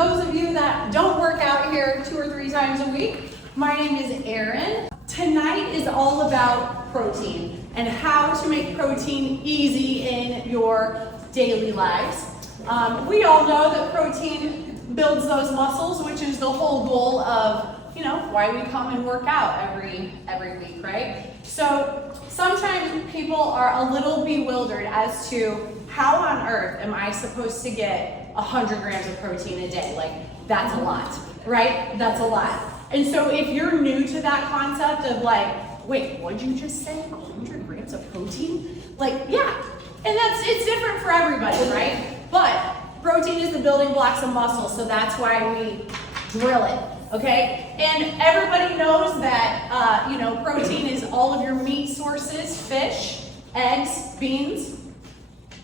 those of you that don't work out here 2 or 3 times a week, my name is Erin. Tonight is all about protein and how to make protein easy in your daily lives. We all know that protein builds those muscles, which is the whole goal of, why we come and work out every week, right? So sometimes people are a little bewildered as to how on earth am I supposed to get 100 grams of protein a day? Like, that's a lot, right? That's a lot. And so if you're new to that concept of like, wait, what did you just say? 100 grams of protein? Like, yeah. And it's different for everybody, right? But protein is the building blocks of muscle, so that's why we drill it, okay? And everybody knows that, protein is all of your meat sources, fish, eggs, beans,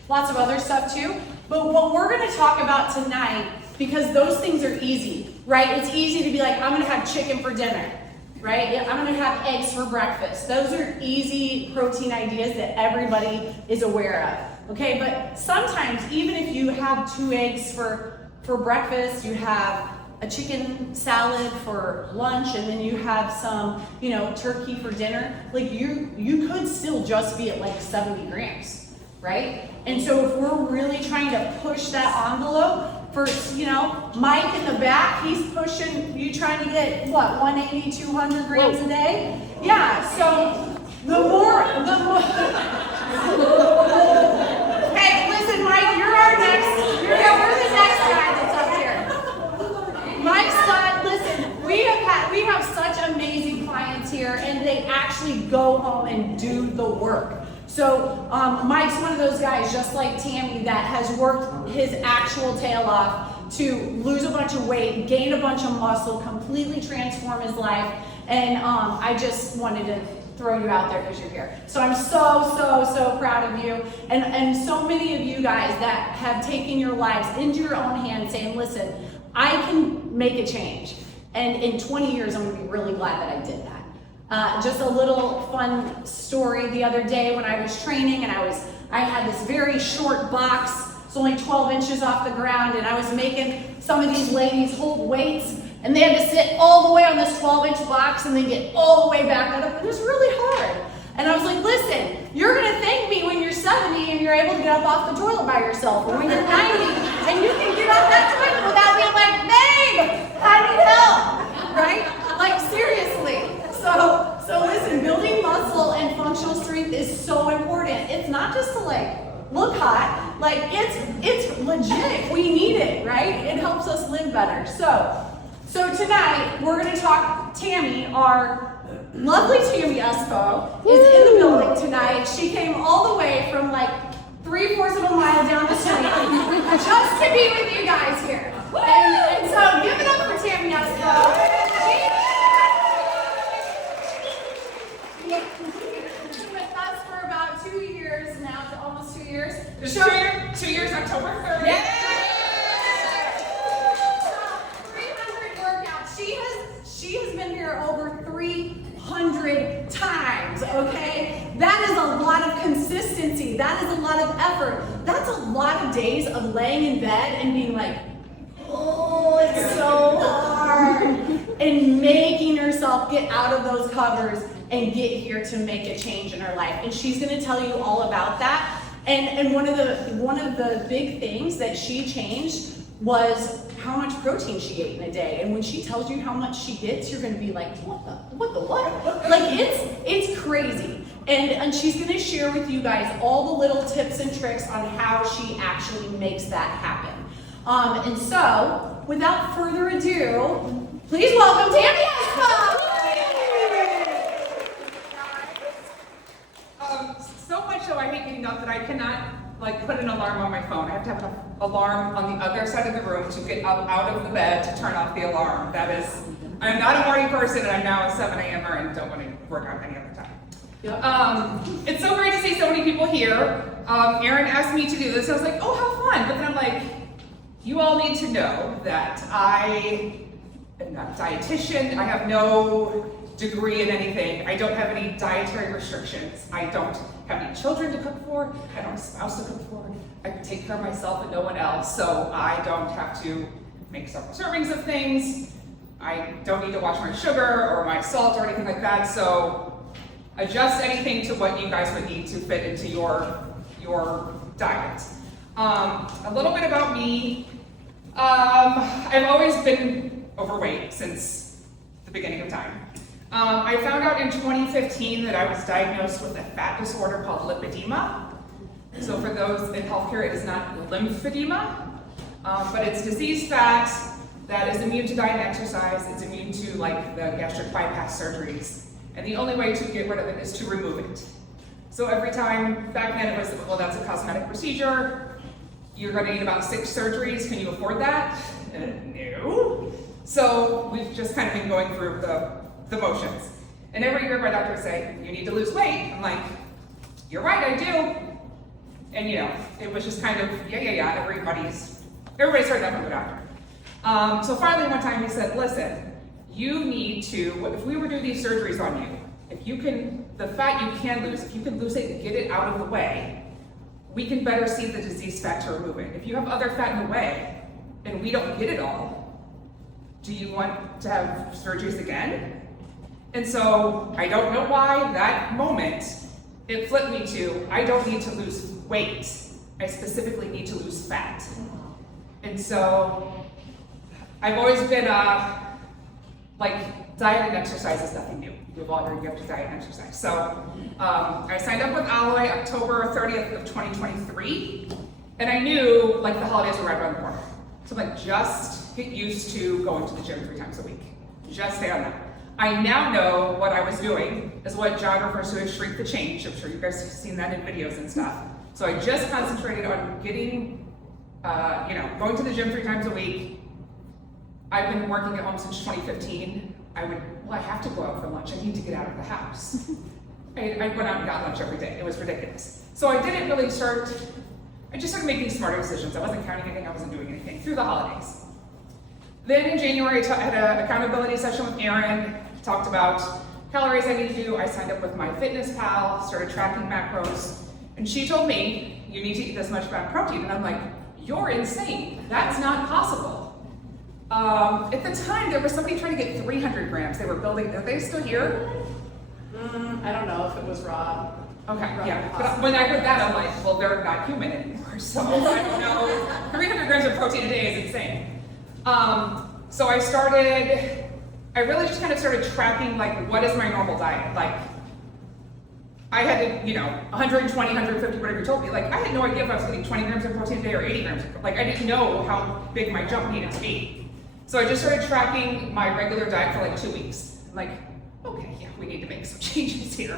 lots of other stuff too. But what we're gonna talk about tonight, because those things are easy, right? It's easy to be like, I'm gonna have chicken for dinner, right? I'm gonna have eggs for breakfast. Those are easy protein ideas that everybody is aware of, okay? But sometimes, even if you have 2 eggs for breakfast, you have a chicken salad for lunch, and then you have some, turkey for dinner, like you could still just be at like 70 grams, right? And so if we're really trying to push that envelope, for, Mike in the back, he's pushing, you trying to get, what, 180, 200 grams a day? Yeah, so the more. Hey, listen, Mike, you're our next, we're the next guy that's up here. Mike's done, listen, we have such amazing clients here, and they actually go home and do the work. So Mike's one of those guys, just like Tammy, that has worked his actual tail off to lose a bunch of weight, gain a bunch of muscle, completely transform his life. And I just wanted to throw you out there because you're here. So I'm so proud of you. And so many of you guys that have taken your lives into your own hands saying, listen, I can make a change. And in 20 years, I'm gonna be really glad that I did that. Just a little fun story the other day when I was training, and I had this very short box. It's only 12 inches off the ground, and I was making some of these ladies hold weights, and they had to sit all the way on this 12-inch box and then get all the way back up. It was really hard. And I was like, listen, you're gonna thank me when you're 70 and you're able to get up off the toilet by yourself, or when you're 90 and you can get off that toilet without being like, babe, I need help, right? Like, seriously. So listen, building muscle and functional strength is so important. It's not just to look hot, it's legit. We need it, right? It helps us live better. So tonight we're gonna talk. Tammy, our lovely Tammy Espo, is in the building tonight. She came all the way from 3/4 of a mile down the street just to be with you guys here. And so give it up for Tammy Espo. She's been with us for about 2 years now, almost 2 years. It's 2 years, October 3rd. Yeah. 300 workouts. She has been here over 300 times, okay? That is a lot of consistency. That is a lot of effort. That's a lot of days of laying in bed and being like, oh, it's so hard. And making herself get out of those covers and get here to make a change in her life. And she's gonna tell you all about that. And one of the big things that she changed was how much protein she ate in a day. And when she tells you how much she gets, you're gonna be like, what the what? It's crazy. And she's gonna share with you guys all the little tips and tricks on how she actually makes that happen. And so, without further ado, please welcome Tammy Espo! So much so I hate getting up that I cannot put an alarm on my phone. I have to have an alarm on the other side of the room to get up out of the bed to turn off the alarm. I'm not a morning person, and I'm now a 7 a.m.er and don't want to work out any other time. Yep. It's so great to see so many people here. Erin asked me to do this. I was like, oh, how fun. But then I'm like, you all need to know that I am not a dietitian. I have no degree in anything. I don't have any dietary restrictions. I don't have any children to cook for. I don't have a spouse to cook for. I can take care of myself and no one else. So I don't have to make several servings of things. I don't need to watch my sugar or my salt or anything like that, so adjust anything to what you guys would need to fit into your diet. A little bit about me. I've always been overweight since the beginning of time. I found out in 2015 that I was diagnosed with a fat disorder called lipedema. So for those in healthcare, it is not lymphedema, but it's diseased fat that is immune to diet and exercise. It's immune to like the gastric bypass surgeries. And the only way to get rid of it is to remove it. So every time, back then it was, well, that's a cosmetic procedure. You're gonna need about 6 surgeries. Can you afford that? No. So we've just kind of been going through the motions. And every year my doctor would say, you need to lose weight. I'm like, you're right, I do. And you know, it was just kind of, yeah, everybody started that from the doctor. So finally one time he said, listen, you need to, if we were to do these surgeries on you, if you can, the fat you can lose, if you can lose it and get it out of the way, we can better see the diseased fat to remove it. If you have other fat in the way and we don't get it all, do you want to have surgeries again? And so I don't know why that moment, it flipped me to, I don't need to lose weight. I specifically need to lose fat. And so I've always been like diet and exercise is nothing new. We've all heard you have to diet and exercise. So I signed up with Alloy October 30th of 2023. And I knew like the holidays were right around the corner. So I'm like, just get used to going to the gym 3 times a week. Just stay on that. I now know what I was doing is what John refers to as shrink the change. I'm sure you guys have seen that in videos and stuff. So I just concentrated on getting, going to the gym 3 times a week. I've been working at home since 2015. I have to go out for lunch. I need to get out of the house. I went out and got lunch every day. It was ridiculous. So I didn't really I just started making smarter decisions. I wasn't counting anything, I wasn't doing anything through the holidays. Then in January, I had an accountability session with Erin, talked about calories I need to do. I signed up with MyFitnessPal, started tracking macros, and she told me, you need to eat this much fat protein. And I'm like, you're insane. That's not possible. At the time, there was somebody trying to get 300 grams. They were building, are they still here? I don't know if it was raw. Okay, yeah. But when I heard that, I'm like, well, they're not human anymore. So I don't know. 300 grams of protein a day is insane. So I really just kind of started tracking, like, what is my normal diet? Like, I had to, 120, 150, whatever you told me. Like, I had no idea if I was getting 20 grams of protein a day or 80 grams. Like, I didn't know how big my jump needed to be. So I just started tracking my regular diet for like 2 weeks. I'm like, okay, yeah, we need to make some changes here.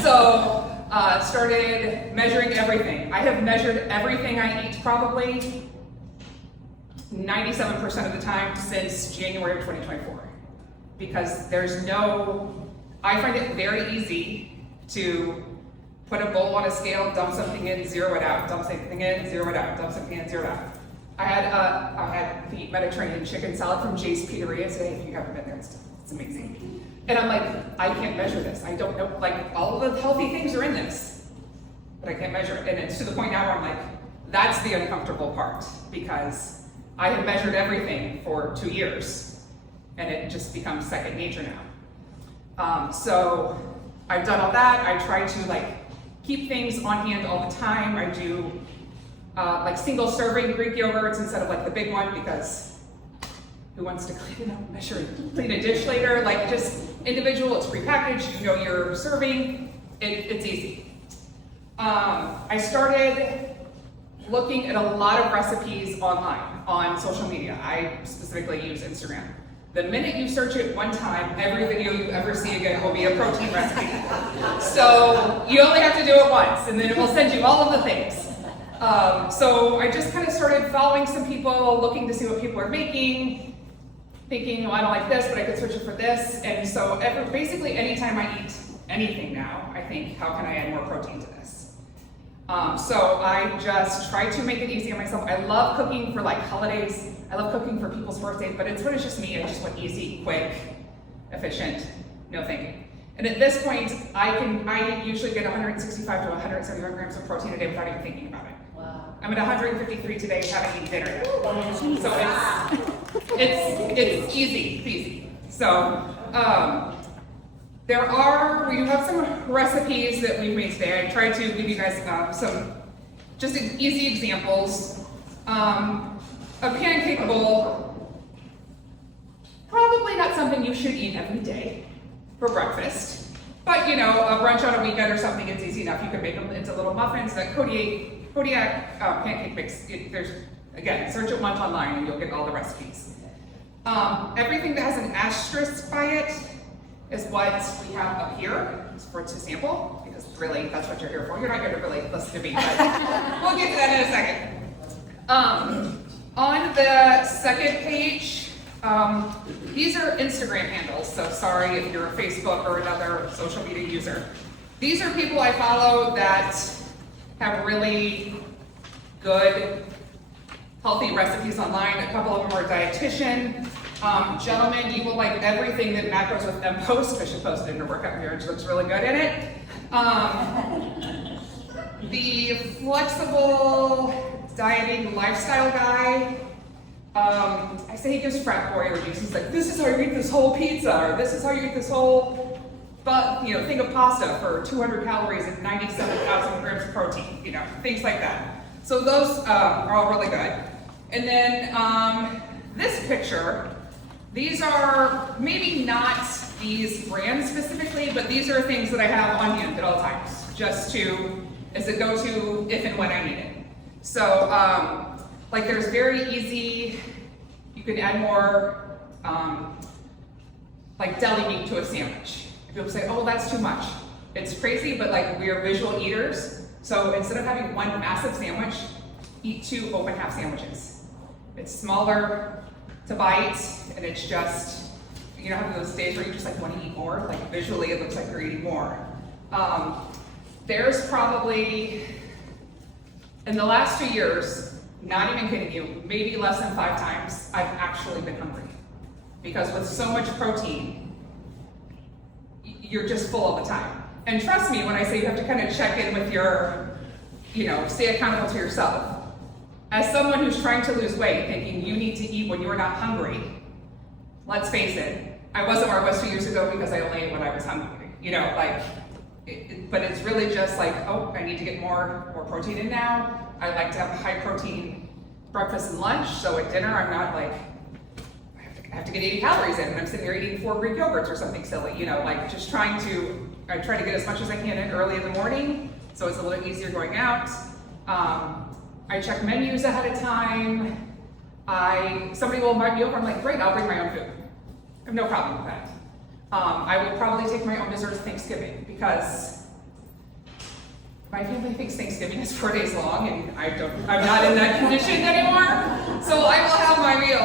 So started measuring everything. I have measured everything I eat probably 97% of the time since January of 2024. Because I find it very easy to put a bowl on a scale, dump something in, zero it out, dump something in, zero it out, dump something in, zero it out. I had the Mediterranean chicken salad from Jay's Pizzeria today. If you haven't been there, it's amazing. And I'm like, I can't measure this. I don't know, like all of the healthy things are in this, but I can't measure it. And it's to the point now where I'm like, that's the uncomfortable part because I have measured everything for 2 years and it just becomes second nature now. So I've done all that. I try to keep things on hand all the time. I do single serving Greek yogurts instead of the big one because who wants to clean a dish later? Like just individual, it's prepackaged, you're serving, it's easy. I started looking at a lot of recipes online, on social media. I specifically use Instagram. The minute you search it one time, every video you ever see again will be a protein recipe. So you only have to do it once and then it will send you all of the things. So I just kind of started following some people, looking to see what people are making, thinking, I don't like this, but I could switch it for this. And so basically anytime I eat anything now, I think, how can I add more protein to this? So I just try to make it easy on myself. I love cooking for holidays. I love cooking for people's birthdays, but it's when it's just me. I just want easy, quick, efficient, no thinking. And at this point, I usually get 165 to 171 grams of protein a day without even thinking about it. Wow. I'm at 153 today, haven't eaten dinner yet. So It's easy peasy. So, we do have some recipes that we've made today. I tried to give you guys some just easy examples. A pancake bowl, probably not something you should eat every day for breakfast. But you know, a brunch on a weekend or something, it's easy enough. You can make them into little muffins. That Kodiak pancake mix, again, search it once online and you'll get all the recipes. Everything that has an asterisk by it is what we have up here for to sample, because really that's what you're here for. You're not here to really listen to me, but we'll get to that in a second. On the second page, these are Instagram handles, so sorry if you're a Facebook or another social media user. These are people I follow that have really good, healthy recipes online. A couple of them are dietitian. Gentlemen, you will like everything that Macros with them post. I should post it in her workout here, she looks really good in it. The flexible dieting lifestyle guy, I say he gives frat boy reviews. He's like, this is how you eat this whole pizza, or this is how you eat this whole thing of pasta for 200 calories and 97,000 grams of protein, things like that. So those are all really good. And then this picture, these are maybe not these brands specifically, but these are things that I have on hand at all times, just as a go-to if and when I need it. So, like there's very easy, you can add more like deli meat to a sandwich. People say, oh, that's too much. It's crazy, but like we are visual eaters. So instead of having one massive sandwich, eat 2 open half sandwiches. It's smaller to bite, and it's just, have those days where you just like want to eat more, like visually it looks like you're eating more. There's probably, in the last 2 years, not even kidding you, maybe less than 5 times, I've actually been hungry. Because with so much protein, you're just full all the time. And trust me when I say you have to kind of check in with your, stay accountable to yourself. As someone who's trying to lose weight, thinking you need to eat when you're not hungry, let's face it, I wasn't where I was 2 years ago because I only ate when I was hungry. But it's really just like, oh, I need to get more protein in now. I like to have a high protein breakfast and lunch, so at dinner I'm not like, I have to get 80 calories in, and I'm sitting here eating 4 Greek yogurts or something silly, just I try to get as much as I can in early in the morning, so it's a little easier going out. I check menus ahead of time. Somebody will invite me over, I'm like, great, I'll bring my own food. I have no problem with that. I will probably take my own desserts Thanksgiving, because my family thinks Thanksgiving is 4 days long, and I'm not in that condition anymore. So I will have my meal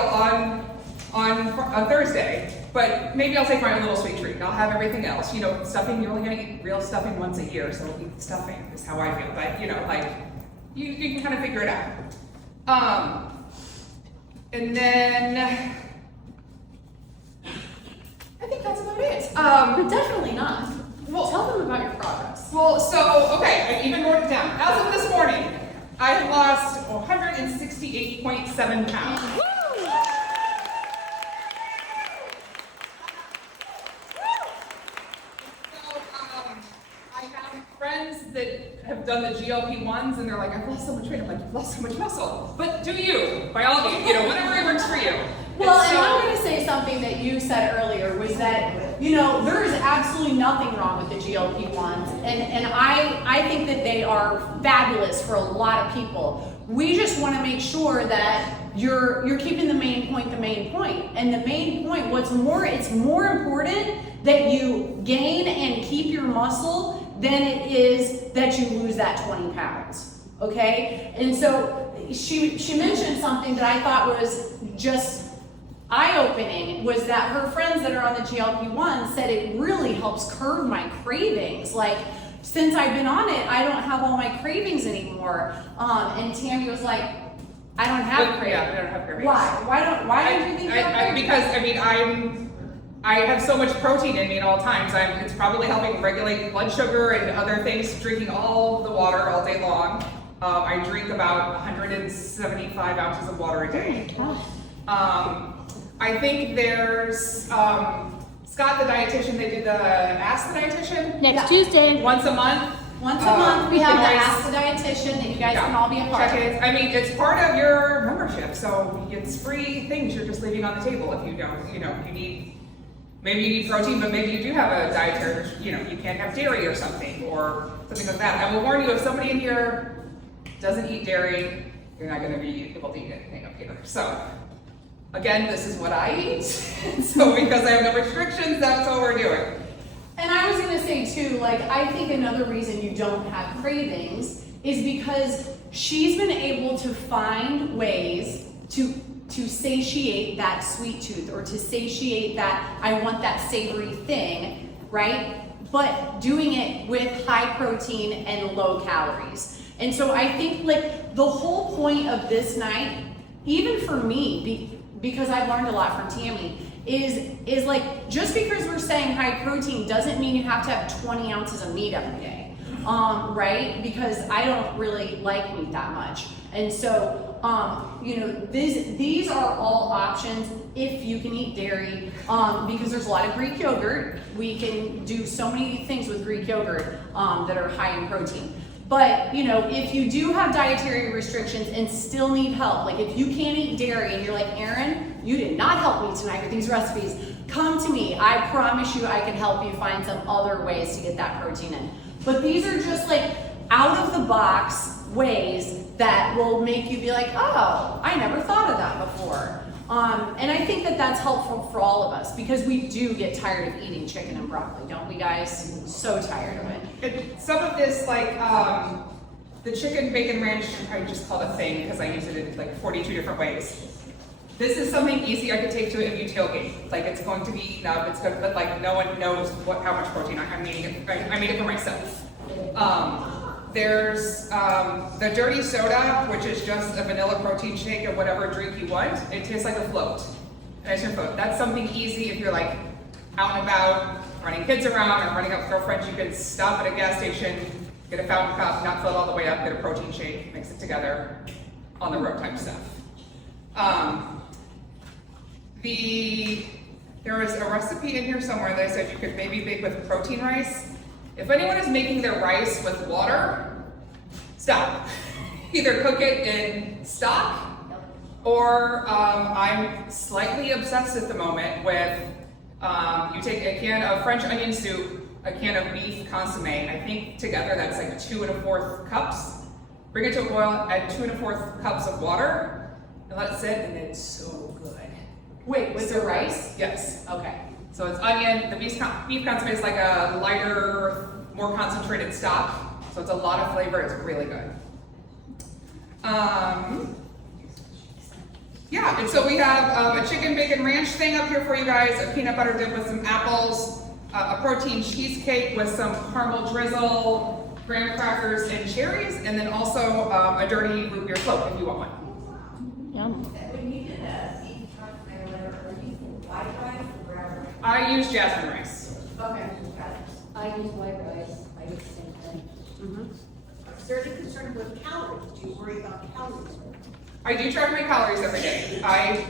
on Thursday, but maybe I'll take my own little sweet treat, and I'll have everything else. Stuffing, you're only gonna eat real stuffing once a year, so eat stuffing is how I feel, but you can kind of figure it out. And then, I think that's about it. But definitely not. Well, tell them about your progress. Well, so, okay, I even wrote it down. As of this morning, I have lost 168.7 pounds. Friends that have done the GLP-1s and they're like, I've lost so much weight. I'm like, you've lost so much muscle. But do you, by all means, whatever works for you. Well, and I'm going to say something that you said earlier was that, there is absolutely nothing wrong with the GLP-1s. And I think that they are fabulous for a lot of people. We just want to make sure that you're keeping the main point the main point. And the main point, it's more important that you gain and keep your muscle than it is that you lose that 20 pounds, okay? And so she mentioned something that I thought was just eye-opening, was that her friends that are on the GLP-1 said it really helps curb my cravings. Like, since I've been on it, I don't have all my cravings anymore. And Tammy was like, I don't have cravings. Yeah, I don't have cravings. Why? Why don't you think you have cravings? Because, I have so much protein in me at all times. It's probably helping regulate blood sugar and other things, drinking all the water all day long. I drink about 175 ounces of water a day. I think there's, Scott, the dietitian, they do the Ask the Dietitian Next Tuesday. once a month. Once a month, we have the guys- Ask the Dietitian that you guys can all be a part of. Check-ins. I mean, it's part of your membership, so it's free things you're just leaving on the table if you don't, you need, maybe you need protein, but maybe you do have a dietary, you can't have dairy or something like that. I will warn you, if somebody in here doesn't eat dairy, you're not gonna be able to eat anything up here. So, again, this is what I eat. So because I have no restrictions, that's what we're doing. And I was gonna say too, like, I think another reason you don't have cravings is because she's been able to find ways to satiate that sweet tooth, or to satiate that, I want that savory thing, right? But doing it with high protein and low calories. And so I think like the whole point of this night, even for me, because I've learned a lot from Tammy, is like, just because we're saying high protein doesn't mean you have to have 20 ounces of meat every day, right? Because I don't really like meat that much. And so, these are all options if you can eat dairy, because there's a lot of Greek yogurt. We can do so many things with Greek yogurt that are high in protein. But, if you do have dietary restrictions and still need help, like if you can't eat dairy and you're like, Erin, you did not help me tonight with these recipes, come to me. I promise you I can help you find some other ways to get that protein in. But these are just like out of the box ways that will make you be like, oh, I never thought of that before. And I think that that's helpful for all of us, because we do get tired of eating chicken and broccoli, don't we guys? So tired of it. And some of this, like the chicken bacon ranch, I just call it a thing because I use it in like 42 different ways. This is something easy I could take to if you tailgate. Like it's going to be eaten up, it's good, but like no one knows how much protein I'm eating. I made it for myself. There's the dirty soda, which is just a vanilla protein shake or whatever drink you want. It tastes like a float, an ice cream float. That's something easy if you're like out and about, running kids around or running out with girlfriends. You can stop at a gas station, get a fountain cup, not fill it all the way up, get a protein shake, mix it together, on the road type stuff. There is a recipe in here somewhere that said you could maybe bake with protein rice. If anyone is making their rice with water, stop. Either cook it in stock, or I'm slightly obsessed at the moment with, you take a can of French onion soup, a can of beef consomme, I think together that's like 2 1/4 cups. Bring it to a boil, add 2 1/4 cups of water, and let it sit, and it's so good. Wait, with the rice? Yes. Okay. So it's onion, the beef consomme is like a lighter, more concentrated stock. So it's a lot of flavor, it's really good. Yeah, and so we have a chicken bacon ranch thing up here for you guys, a peanut butter dip with some apples, a protein cheesecake with some caramel drizzle, graham crackers, and cherries, and then also a dirty root beer float if you want one. Yum. When you did a beef consomme, are you using white rice or brown rice? I use jasmine rice. Okay, got it. I use white rice. I use the same thing. Is there any concern with calories? Do you worry about calories? I do track my calories every day. I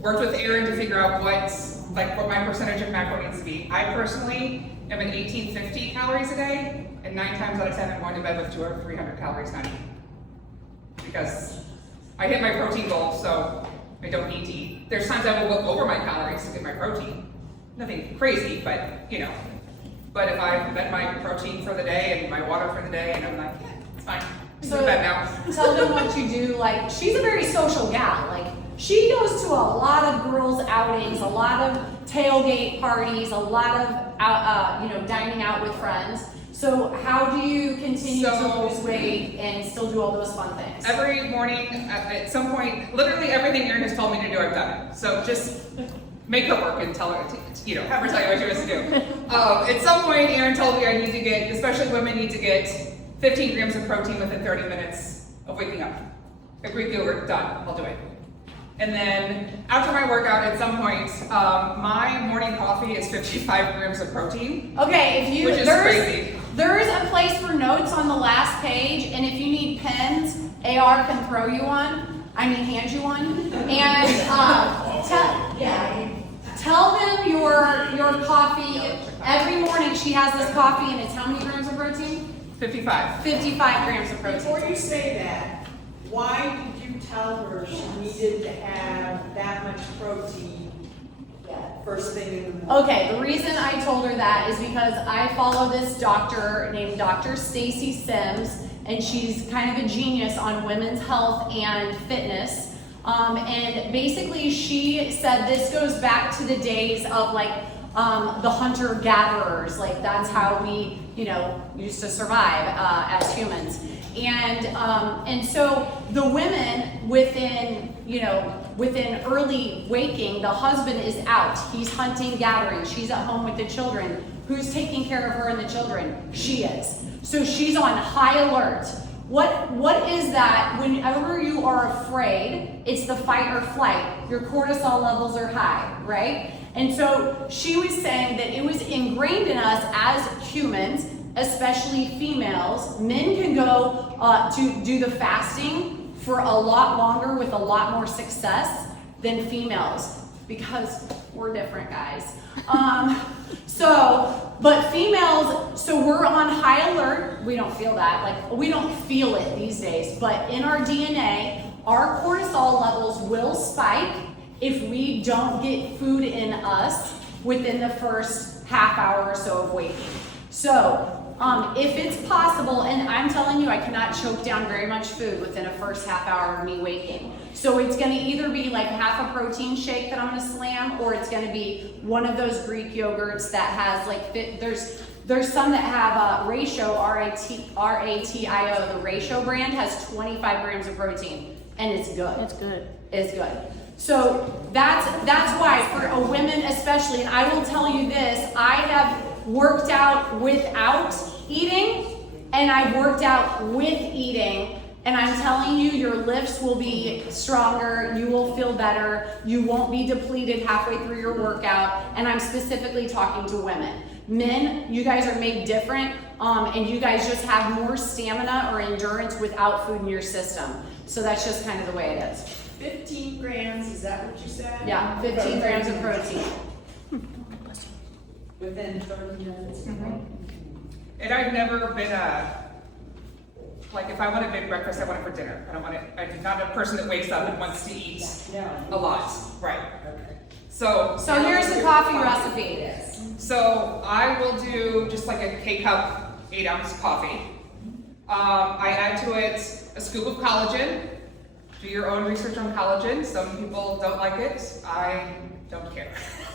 worked with Erin to figure out what my percentage of macro needs to be. I personally am at 1850 calories a day, and 9 times out of 10 I'm going to bed with 200 or 300 calories not eating. Because I hit my protein goal, so I don't need to eat. There's times I will go over my calories to get my protein. Nothing crazy, but But if I met my protein for the day and my water for the day, and I'm like, yeah, it's fine. So So bed now. tell them what you do. Like, she's a very social gal. Like, she goes to a lot of girls' outings, a lot of tailgate parties, a lot of dining out with friends. So how do you continue to lose weight and still do all those fun things? Every morning, at some point, literally everything Erin has told me to do, I've done it. So just make her work and tell her, have her tell you what she wants to do. At some point, Erin told me I need to get, especially women need to get 15 grams of protein within 30 minutes of waking up. A Greek yogurt, done, I'll do it. And then after my workout, at some point, my morning coffee is 55 grams of protein. Okay, which is crazy. There is a place for notes on the last page, and if you need pens, AR can hand you one. And your coffee. Every morning she has this coffee and it's how many grams of protein? 55. 55 grams of protein. Before you say that, why did you tell her she needed to have that much protein first thing in the morning? Okay, the reason I told her that is because I follow this doctor named Dr. Stacy Sims, and she's kind of a genius on women's health and fitness. And basically she said this goes back to the days of like the hunter-gatherers, like that's how we, you know, used to survive as humans. And so the women within, you know, within early waking, the husband is out. He's hunting, gathering. She's at home with the children. Who's taking care of her and the children? She is. So she's on high alert. What is that? Whenever you are afraid, it's the fight or flight. Your cortisol levels are high, right? And so she was saying that it was ingrained in us as humans, especially females. Men can go to do the fasting for a lot longer with a lot more success than females because we're different, guys. But females, so we're on high alert. We don't feel that, like we don't feel it these days, but in our DNA, our cortisol levels will spike if we don't get food in us within the first half hour or so of waking. So if it's possible, and I'm telling you, I cannot choke down very much food within a first half hour of me waking. So it's gonna either be like half a protein shake that I'm gonna slam, or it's gonna be one of those Greek yogurts that has like, there's some that have ratio, R-A-T-I-O, the ratio brand has 25 grams of protein, and it's good. That's good. Is good. So that's why for a women especially, and I will tell you this, I have worked out without eating, and I've worked out with eating, and I'm telling you, your lifts will be stronger, you will feel better, you won't be depleted halfway through your workout, and I'm specifically talking to women. Men, you guys are made different, and you guys just have more stamina or endurance without food in your system. So that's just kind of the way it is. 15 grams, is that what you said? Yeah, 15 grams of protein. Within 30 minutes. And I've never been like if I want a big breakfast, I want it for dinner. I'm not a person that wakes up and wants to eat a lot. Right. Okay. So Here's the coffee recipe. So I will do just like a K-cup, 8-ounce coffee. I add to it a scoop of collagen. Do your own research on collagen. Some people don't like it. I don't care.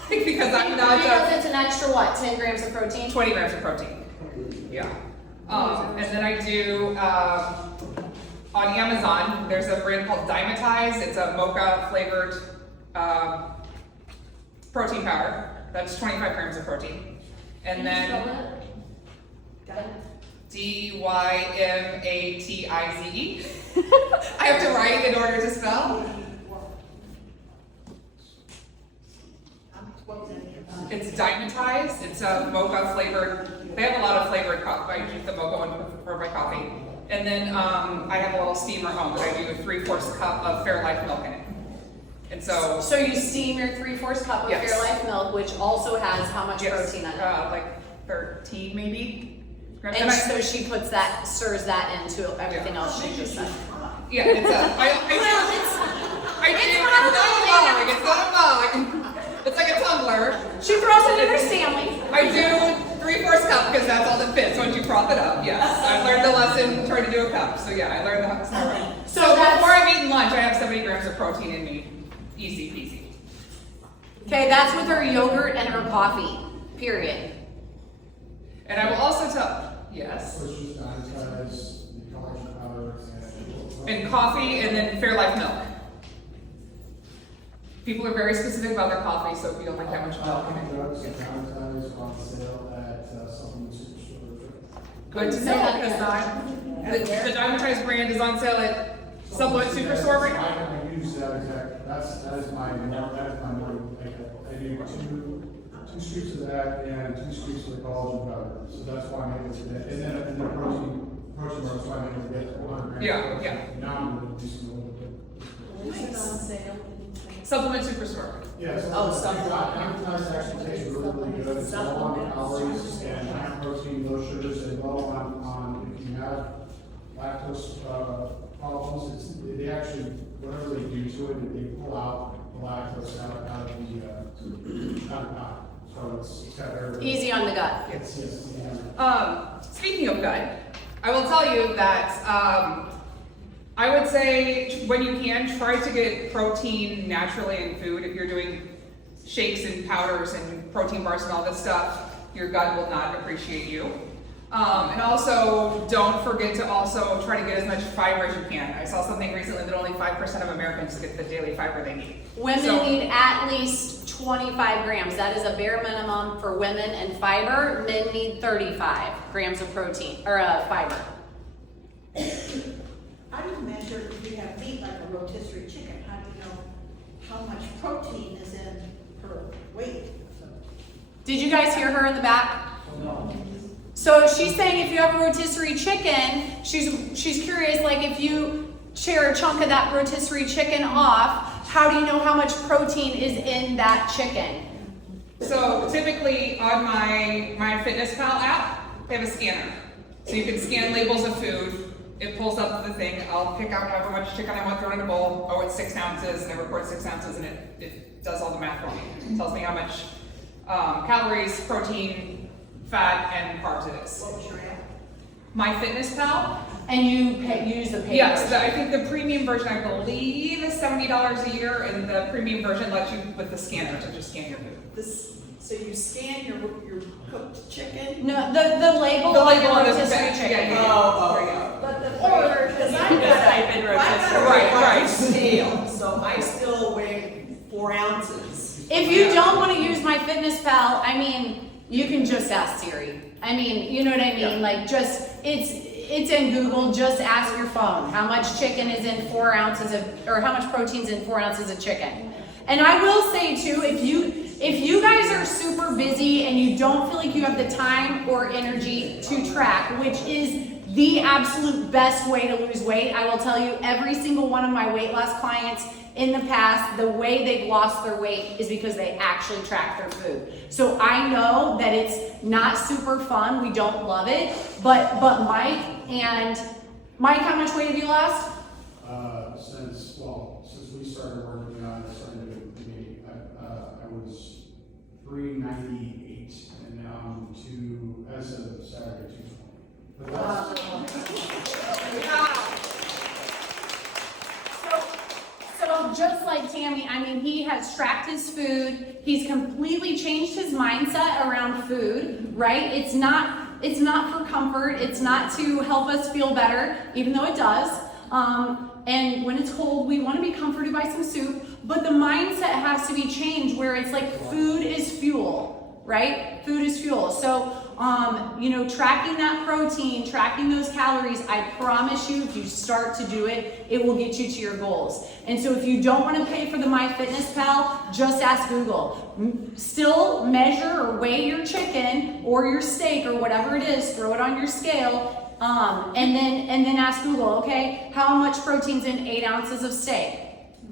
Because I'm not Because it's an extra what, 10 grams of protein? 20 grams of protein. Yeah. And then I do, on Amazon, there's a brand called Dymatize. It's a mocha flavored protein powder. That's 25 grams of protein. And then Dymatize. I have to write in order to spell. It's Dymatize. It's a mocha flavored. They have a lot of flavored coffee. I use the mocha one for my coffee. And then I have a little steamer home that I do a 3/4 cup of Fairlife milk in it. And so. So you steam your 3/4 cup of Yes. Fairlife milk, which also has how much Yes, protein in it? like 13 maybe. And so she puts that, stirs that into everything else she just said. Yeah, it's a. It's not a mug. It's like a tumbler. She throws it in her Stanley. I do 3/4 cup because that's all that fits once you froth it up. Yes, I learned the lesson trying to do a cup. So yeah, I learned the lesson. So before I'm eating lunch, I have 70 grams of protein in me. Easy peasy. Okay, that's with her yogurt and her coffee, period. And I will also tell, yes, Which is Dymatize, the collagen powder, and coffee and then Fairlife milk. People are very specific about their coffee, so if you don't like that much milk in it. drugs, Dymatize on sale at Supplement Superstore. Good to know because the Dymatize brand is on sale at Supplement Superstore right now. I use that exact, that is my morning makeup. I do two scoops of that and 2 scoops of the collagen powder. So that's why I'm able to get, and then protein bar, so I'm able to get 100 grams. Yeah. Now I'm going to do some a little bit. Is it on sale? Supplement Superstore. Yeah, so Oh, the supplement. advertised actually tastes really, really good. It's low on calories and high protein, low sugars, and low on if you have lactose problems, they actually, whatever they do to it, they pull out the lactose out of the pie. So it's got everything. Easy on the gut. Yes, yeah. Speaking of gut, I will tell you that I would say when you can, try to get protein naturally in food. If you're doing shakes and powders and protein bars and all this stuff, your gut will not appreciate you. And also, don't forget to also try to get as much fiber as you can. I saw something recently that only 5% of Americans get the daily fiber they need. Women So- need at least 25 grams. That is a bare minimum for women and fiber. Men need 35 grams of protein or fiber. How do you measure if you have meat like a rotisserie chicken? How do you know how much protein is in per weight? Did you guys hear her in the back? So she's saying if you have a rotisserie chicken, she's curious, like if you tear a chunk of that rotisserie chicken off, how do you know how much protein is in that chicken? So typically on my FitnessPal app, they have a scanner. So you can scan labels of food. It pulls up the thing. I'll pick out however much chicken I want thrown in a bowl. Oh, it's 6 ounces, and I record 6 ounces, and it does all the math for me. It tells me how much calories, protein, fat, and carbs it is. What was your app? My FitnessPal. And you use the paper. Yes, I think the premium version, I believe, is $70 a year, and the premium version lets you with the scanner to just scan your food. So you scan your cooked chicken? No, the label The on label the on the rotisserie bag, chicken. yeah. There you go. But the Or, because I've got a Right. scale, so I still weigh 4 ounces. If you don't want to use my FitnessPal, I mean, you can just ask Siri. I mean, you know what I mean? Yeah. Like just, it's in Google, just ask your phone. How much chicken is in 4 ounces of, or how much protein's in 4 ounces of chicken? And I will say too, if you guys are super busy and you don't feel like you have the time or energy to track, which is the absolute best way to lose weight, I will tell you every single one of my weight loss clients in the past, the way they've lost their weight is because they actually track their food. So I know that it's not super fun, we don't love it, but Mike, how much weight have you lost? Since we started working on it, I was 398, and now I'm as of Saturday, 220. But So just like Tammy, I mean, he has tracked his food. He's completely changed his mindset around food, right? It's not for comfort. It's not to help us feel better, even though it does. And when it's cold, we want to be comforted by some soup. But the mindset has to be changed where it's like food is fuel, right? Food is fuel. So, tracking that protein, tracking those calories, I promise you, if you start to do it, it will get you to your goals. And so if you don't want to pay for the MyFitnessPal, just ask Google. Still measure or weigh your chicken or your steak or whatever it is, throw it on your scale, and then ask Google, okay, how much protein's in 8 ounces of steak?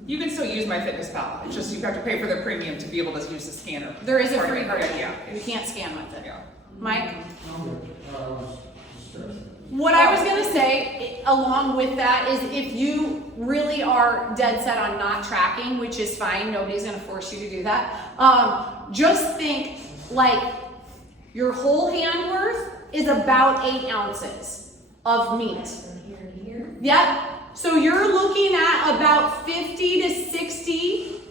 You can still use my FitnessPal. It's just you have to pay for the premium to be able to use the scanner. There is a Part of free it, version. Yeah. You can't scan with it. Yeah. Mike? just What I was gonna say, along with that, is if you really are dead set on not tracking, which is fine, nobody's gonna force you to do that. Just think like your whole hand worth is about 8 ounces of meat. From here to here. Yep. So you're looking at about 50 to 60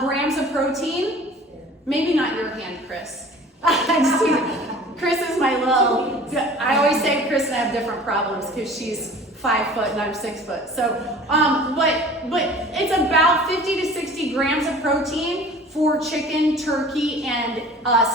grams of protein. Maybe not your hand, Chris. I'm just teasing. Chris is my little, I always say Chris and I have different problems because she's 5 foot and I'm 6 foot. So, but it's about 50 to 60 grams of protein for chicken, turkey, and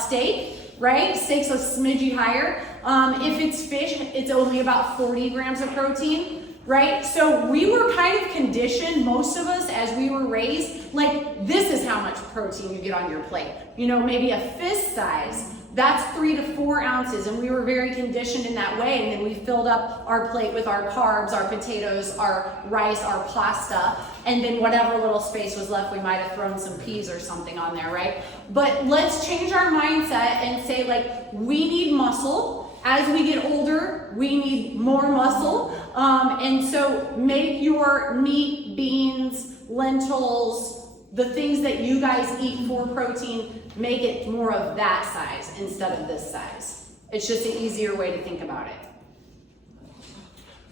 steak, right? Steak's a smidgy higher. If it's fish, it's only about 40 grams of protein. right? So we were kind of conditioned, most of us, as we were raised, like this is how much protein you get on your plate. You know, maybe a fist size, that's 3 to 4 ounces, and we were very conditioned in that way. And then we filled up our plate with our carbs, our potatoes, our rice, our pasta, and then whatever little space was left, we might have thrown some peas or something on there, right? But let's change our mindset and say, like, we need muscle. As we get older, we need more muscle. And so make your meat, beans, lentils, the things that you guys eat for protein, make it more of that size instead of this size. It's just an easier way to think about it.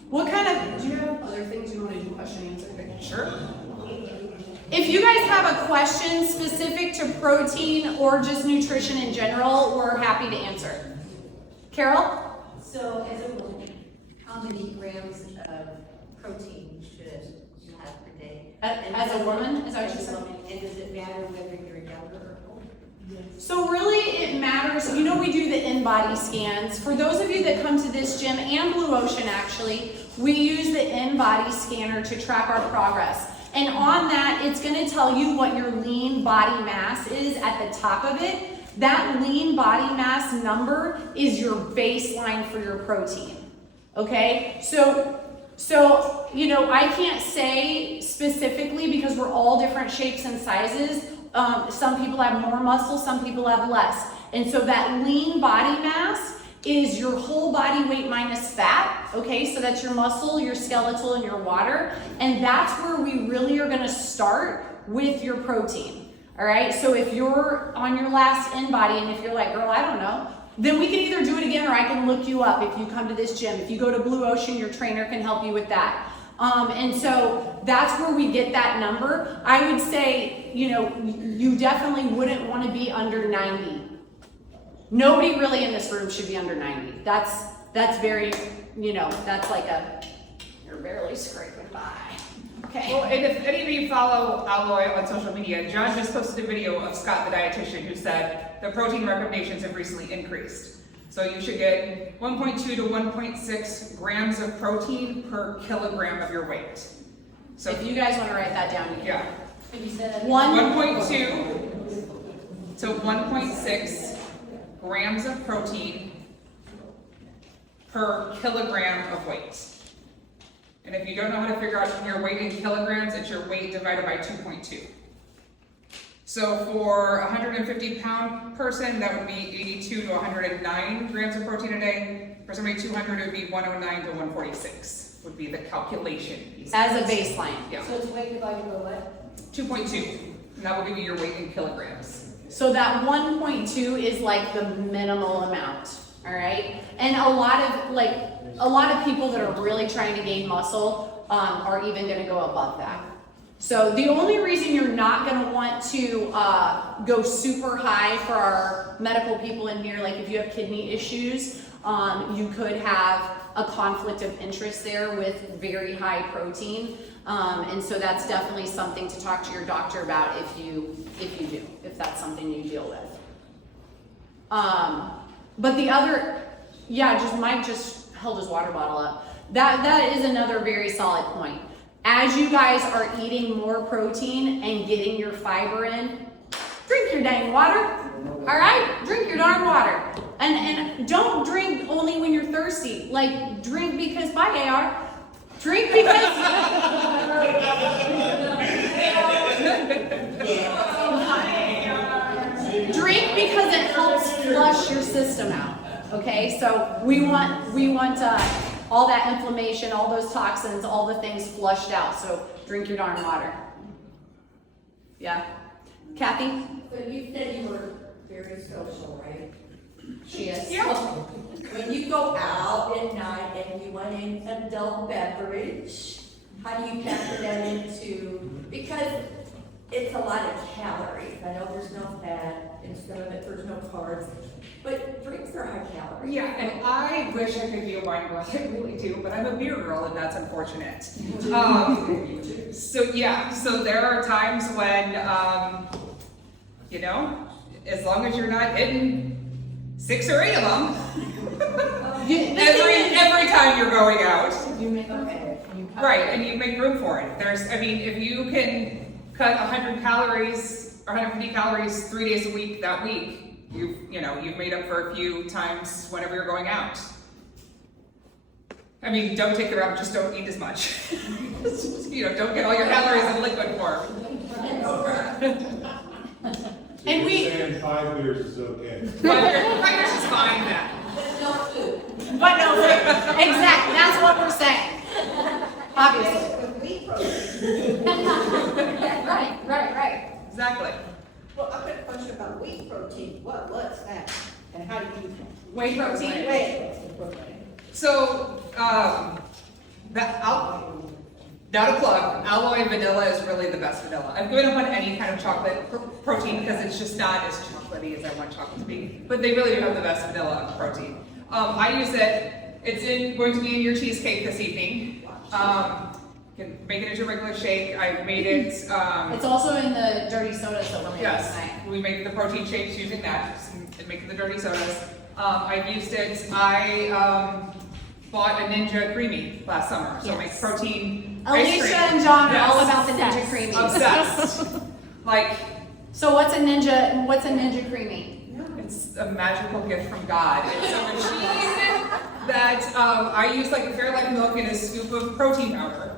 What kind of, do you have other things you want to do question answer? Sure. If you guys have a question specific to protein or just nutrition in general, we're happy to answer. Carol? So as a woman, how many grams of protein should you have per day? As a woman, is that what you As a said? woman, and does it matter whether you're younger or older? So really it matters, you know, we do the in-body scans. For those of you that come to this gym and Blue Ocean actually, we use the in-body scanner to track our progress. And on that, it's gonna tell you what your lean body mass is at the top of it. That lean body mass number is your baseline for your protein, okay? So you know, I can't say specifically because we're all different shapes and sizes. Some people have more muscle, some people have less. And so that lean body mass is your whole body weight minus fat, okay? So that's your muscle, your skeletal, and your water. And that's where we really are gonna start with your protein. All right, so if you're on your last in-body and if you're like, girl, I don't know, then we can either do it again or I can look you up if you come to this gym. If you go to Blue Ocean, your trainer can help you with that. And so that's where we get that number. I would say, you know, you definitely wouldn't want to be under 90. Nobody really in this room should be under 90. That's very, you know, that's like you're barely scraping by. Okay. Well, and if any of you follow Alloy on social media, John just posted a video of Scott the dietitian who said the protein recommendations have recently increased. So you should get 1.2 to 1.6 grams of protein per kilogram of your weight. So if you guys want to write that down, you can. Yeah. You said 1.2 to 1.6 grams of protein per kilogram of weight. And if you don't know how to figure out your weight in kilograms, it's your weight divided by 2.2. So for a 150-pound person, that would be 82 to 109 grams of protein a day. For somebody 200, it would be 109 to 146 would be the calculation piece. As a baseline. Yeah. So it's weight divided by what? 2.2, and that will give you your weight in kilograms. So that 1.2 is like the minimal amount, all right? And a lot of people that are really trying to gain muscle are even gonna go above that. So the only reason you're not gonna want to go super high for our medical people in here, like if you have kidney issues, you could have a conflict of interest there with very high protein. And so that's definitely something to talk to your doctor about if that's something you deal with. But the other, Mike just held his water bottle up. That is another very solid point. As you guys are eating more protein and getting your fiber in, drink your dang water. All right, drink your darn water. And don't drink only when you're thirsty. Like drink because, bye AR. Drink because, drink because it helps flush your system out. Okay, so we want all that inflammation, all those toxins, all the things flushed out. So drink your darn water. Yeah, Kathy. So you said you were very social, right? She is. Yeah. When you go out at night and you want an adult beverage, how do you factor that into, because it's a lot of calories. I know there's no fat, and some of it there's no carbs, but drinks are high calories. Yeah, and I wish I could be a wine girl, I really do, but I'm a beer girl and that's unfortunate. So there are times when, as long as you're not hitting 6 or 8 of them, every time you're going out. Okay. Right, and you make room for it. I mean, if you can cut 100 calories or 150 calories 3 days a week that week, you've made up for a few times whenever you're going out. I mean, don't take the route, just don't eat as much. Don't get all your calories in liquid form. And we, saying 5 years is okay. 5 years is fine then. No food. but no, exactly, that's what we're saying. Obviously. With wheat protein. Right. Exactly. Well, I've got a question about wheat protein. What's that? And how do you use it? Whey protein? Whey. So, not a plug, alloy vanilla is really the best vanilla. I've given up on any kind of chocolate protein because it's just not as chocolatey as I want chocolate to be. But they really do have the best vanilla protein. I use it, it's going to be in your cheesecake this evening. You can make it into a regular shake. I made it, It's also in the dirty sodas that we're making yes, tonight. we make the protein shakes using that and making the dirty sodas. I've used it, I bought a Ninja Creamy last summer, so I make Yes. protein ice cream. Alicia and John are Yes. all about the Ninja Creamy. Obsessed. Like, So what's a Ninja Creamy? it's a magical gift from God. It's a machine that I use like a Fairlife milk and a scoop of protein powder.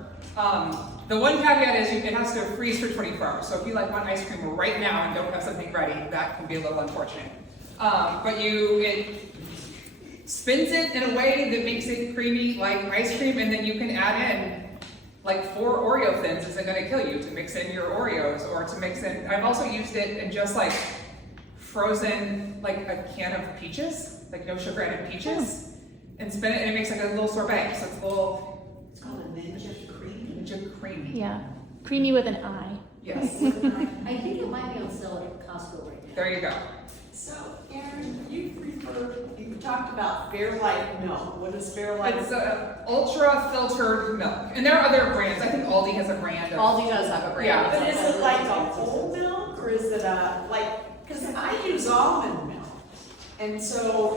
The one caveat is it has to freeze for 24 hours. So if you like want ice cream right now and don't have something ready, that can be a little unfortunate. But it spins it in a way that makes it creamy like ice cream, and then you can add in like 4 Oreo thins. Isn't going to kill you to mix in your Oreos or to mix in. I've also used it in just like frozen like a can of peaches, like no sugar added peaches, and spin it, and it makes like a little sorbet. So it's a little It's called a Ninja Cream. Ninja Creamy. Yeah, creamy with an I. Yes. I think it might be on sale at Costco right now. There you go. So, Aaron, you talked about Fairlife milk. What is Fairlife? It's ultra filtered milk, and there are other brands. I think Aldi has a brand. Aldi does have a brand. Yeah. But is it like a whole milk, or is it because I use almond milk, and so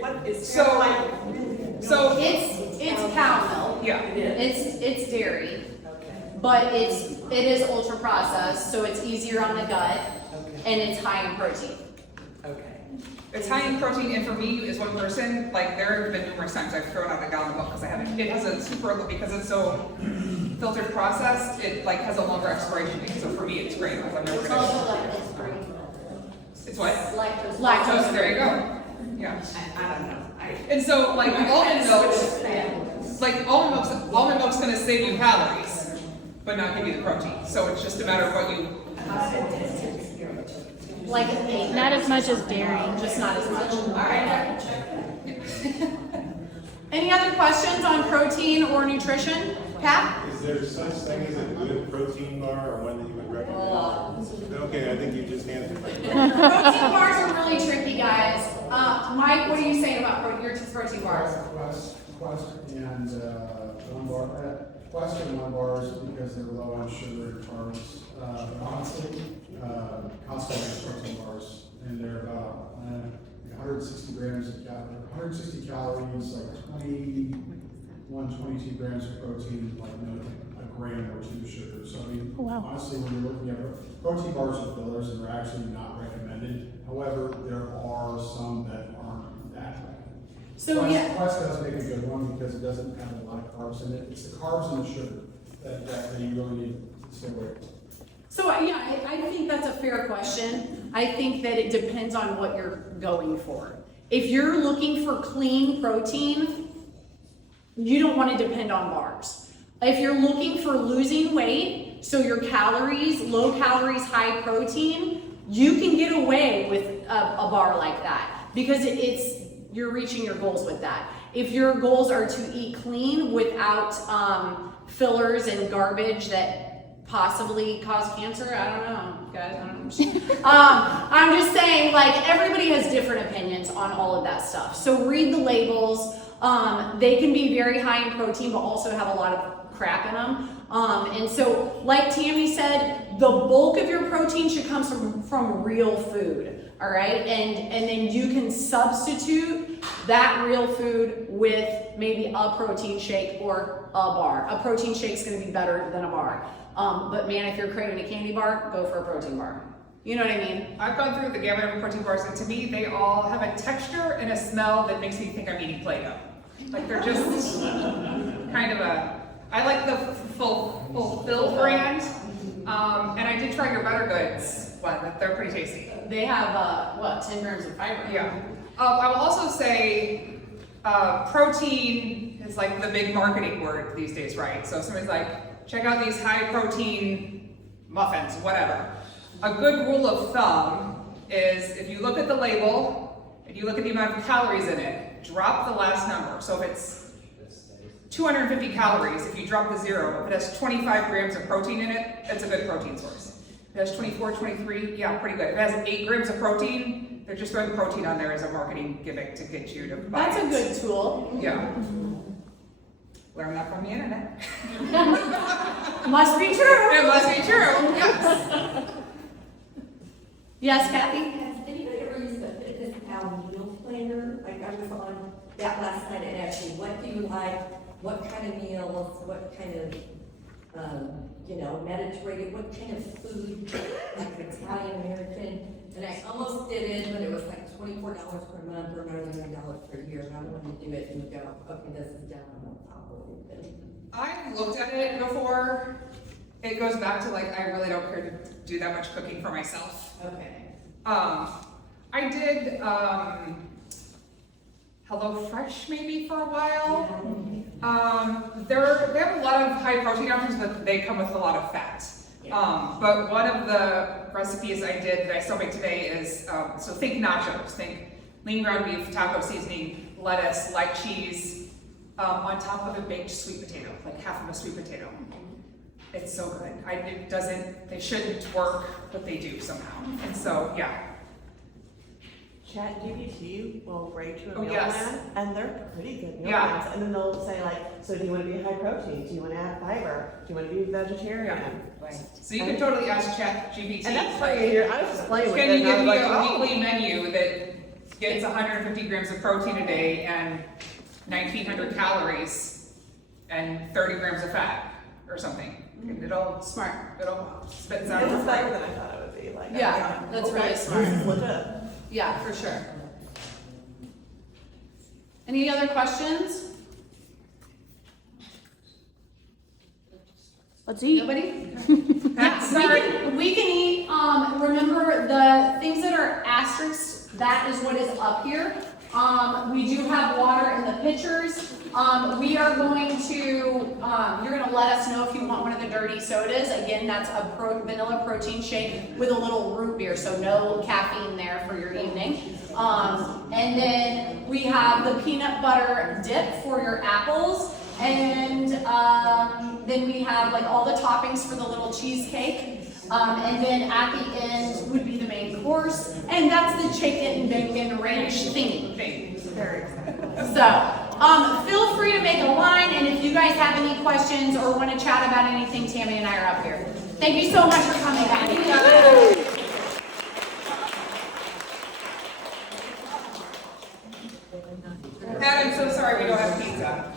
what is So- Fairlife? so- It's cow milk. Yeah. It's dairy, Okay, but it is ultra processed, so it's easier on the gut okay, and it's high in protein. okay. It's high in protein, and for me, as one person, like there have been numerous times I've thrown out a gallon of milk because I haven't. It has a super, because it's so filtered processed, it like has a longer expiration date. So for me, it's great because I'm never It's gonna. also lactose free. It's what? Lactose. Lactose. So there you go. Yeah. I don't know. And so like almond milk's gonna save you calories, but not give you the protein. So it's just a matter of what you. Like an 8. Not as much as dairy. Just not as much. All right. Any other questions on protein or nutrition? Pat? Is there such thing as a good protein bar or one that you would recommend? Okay, I think you just answered my question. Protein bars are really tricky, guys. Mike, what are you saying about your protein bars? Quest and one bar. Quest and one bars because they're low on sugar and carbs. Honestly, Costco makes protein bars, and they're about 160 grams of 160 calories, like 22 grams of protein, like a gram or 2 of sugar. So I mean, Wow. honestly, when you're looking at protein bars are fillers, and they're actually not recommended. However, there are some that aren't that recommended. So yeah. Quest does make a good one because it doesn't have a lot of carbs in it. It's the carbs and the sugar that you really need to stay away from. So yeah, I think that's a fair question. I think that it depends on what you're going for. If you're looking for clean protein, you don't want to depend on bars. If you're looking for losing weight, so your calories, low calories, high protein, you can get away with a bar like that because you're reaching your goals with that. If your goals are to eat clean without fillers and garbage that possibly cause cancer, I don't know, guys. I don't know. I'm just saying, like, everybody has different opinions on all of that stuff. So read the labels. They can be very high in protein, but also have a lot of crap in them. And so, like Tammy said, the bulk of your protein should come from real food. All right, and then you can substitute that real food with maybe a protein shake or bar. A protein shake's gonna be better than a bar. But man, if you're craving a candy bar, go for a protein bar. You know what I mean? I've gone through the gamut of protein bars, and to me, they all have a texture and a smell that makes me think I'm eating Play-Doh. Like they're just kind of I like the Fulfill brand, and I did try your Butter Goods one. They're pretty tasty. They have, 10 grams of fiber. Yeah. I will also say, protein is like the big marketing word these days, right? So if somebody's like, check out these high protein muffins, whatever. A good rule of thumb is if you look at the label and you look at the amount of calories in it, drop the last number. So if it's 250 calories, if you drop the 0, if it has 25 grams of protein in it, it's a good protein source. If it has 24, 23, yeah, pretty good. If it has 8 grams of protein, they're just throwing protein on there as a marketing gimmick to get you to buy That's it. a good tool. Yeah. Learn that from the internet. Must be true. It must be true, yes. Yes, Kathy? Has anybody ever used the Fitness Pal meal planner? Like I was on that last night and actually, what do you like? What kind of meals? What kind of, Mediterranean? What kind of food? Like Italian, American? And I almost did it, but it was like $24 per month or $99 per year. And I wanted to do it and go, okay, this is down on top of it. I've looked at it before. It goes back to like, I really don't care to do that much cooking for myself. Okay. I did HelloFresh maybe for a while. They have a lot of high protein options, but they come with a lot of fat. But one of the recipes I did that I still make today is, so think nachos, think lean ground beef, taco seasoning, lettuce, light cheese, on top of a baked sweet potato, like half of a sweet potato. It's so good. They shouldn't work, but they do somehow. And so, yeah. ChatGPT will rate you a Oh, meal yes. plan, and they're pretty good meal Yeah. plans. And then they'll say like, so do you want to be high protein? Do you want to add fiber? Do you want to be vegetarian? Right. So you can totally ask ChatGPT. And that's funny. I was just playing with Can it. you and I give was me like, a oh. weekly menu that gets 150 grams of protein a day and 1,900 calories and 30 grams of fat or something? And it'll Smart. spit It out. was better than I thought it would be. Like, Yeah, that's really smart. This is legit. Yeah, for sure. Any other questions? Let's eat. Nobody? That's We can eat, remember the things that are asterisks, that is what is up here. We do have water in the pitchers. We are going to, you're gonna let us know if you want one of the dirty sodas. Again, that's a vanilla protein shake with a little root beer, so no caffeine there for your evening. And then we have the peanut butter dip for your apples. And then we have like all the toppings for the little cheesecake. And then at the end would be the main course. And that's the chicken and bacon ranch thingy. Very excited. So, feel free to make a line, and if you guys have any questions or want to chat about anything, Tammy and I are up here. Thank you so much for coming, guys. Dad, I'm so sorry we don't have pizza.